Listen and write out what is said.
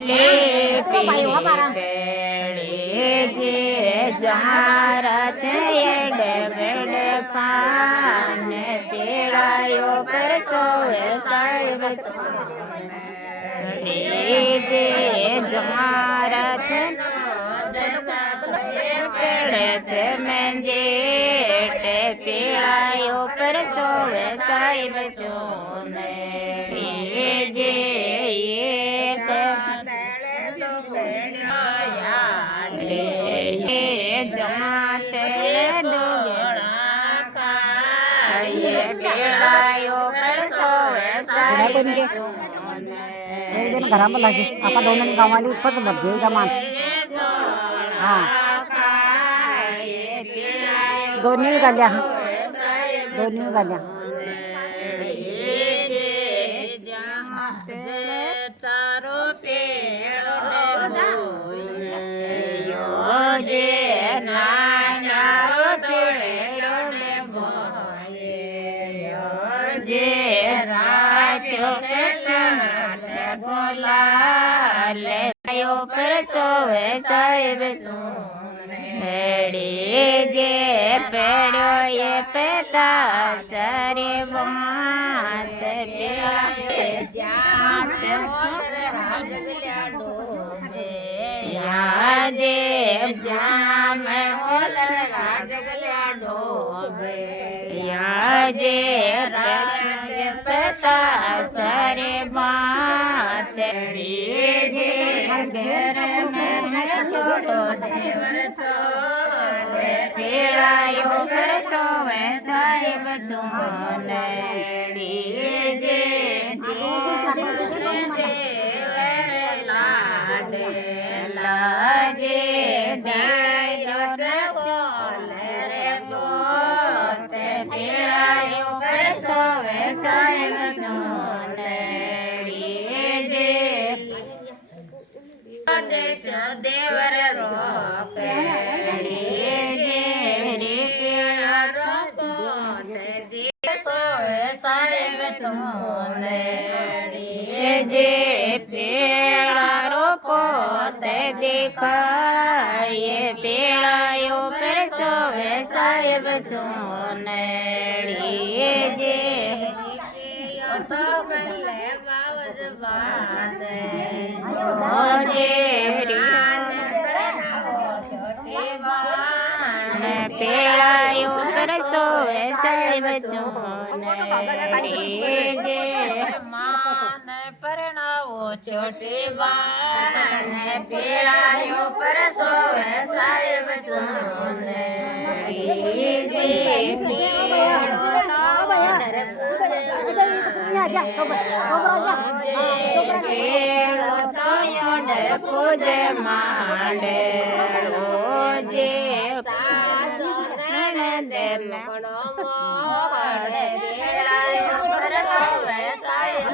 જે જમારા છે એડે બેડે પાન પીળાયો કરશો સાહેબ જે જમારા છે પેડે છે મેંજે પીળાયો કરશો સાહેબ ચોને જે જમાતે एक दिन घरा में लागे आपण दोन गावाली पच बजे गमान हां दोन्ही गाल्या चारो पेड़ जे नारो चढ़े जे राचो गोलाल पर सोवे साहिब जे पेड़ो ये पेता सारे बात जे जाम राजगल्या डोबे जे राज पता सरे बात जे घर में छोटो देवर चोले पीड़ायो कर सोवे साहिब चोले जे देवर लाडे लाजे दायो बोले रे बोते पीड़ायो कर सोवे साहिब चोले जे देश देवर रोके जे रे पीड़ा रोको दे सोवे साहिब चोले जे पेड़ा रोको ते दिखाए पेड़ायो पर सोवे साहिब चोनड़ी जे तो बल्ले बावज बात जे रान करनाओ छोटी बान पेड़ायो पर सोवे साहिब चोनड़ी जे मान परनाओ छोटी बान पीड़ायो पर सोवे साहिब चोने जे पेड़ो तो डर पूजे पेड़ो तो डर पूजे मांडे जे दे मकड़ो मोड़े पीड़ायो पर सोवे साहिब